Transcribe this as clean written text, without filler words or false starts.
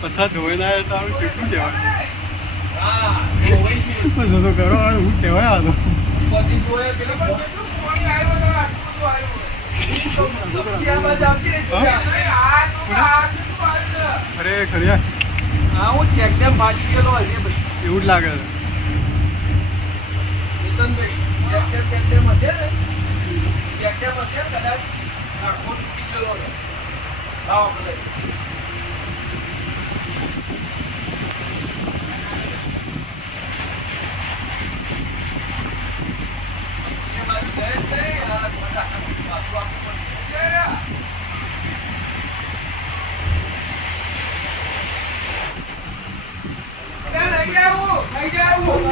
પથરા ધોઈ ના તો આપણે કેટલું કહેવાય તો કરો હું કહેવાય આ તો અરે ખરી હું ચેકડેમ ફાટી ગયેલો હશે ભાઈ એવું જ લાગે છે ચેકડેમ હશે ને ચેકડેમ હશે કદાચ આખો તૂટી ગયેલો લાવો લઈ જાવું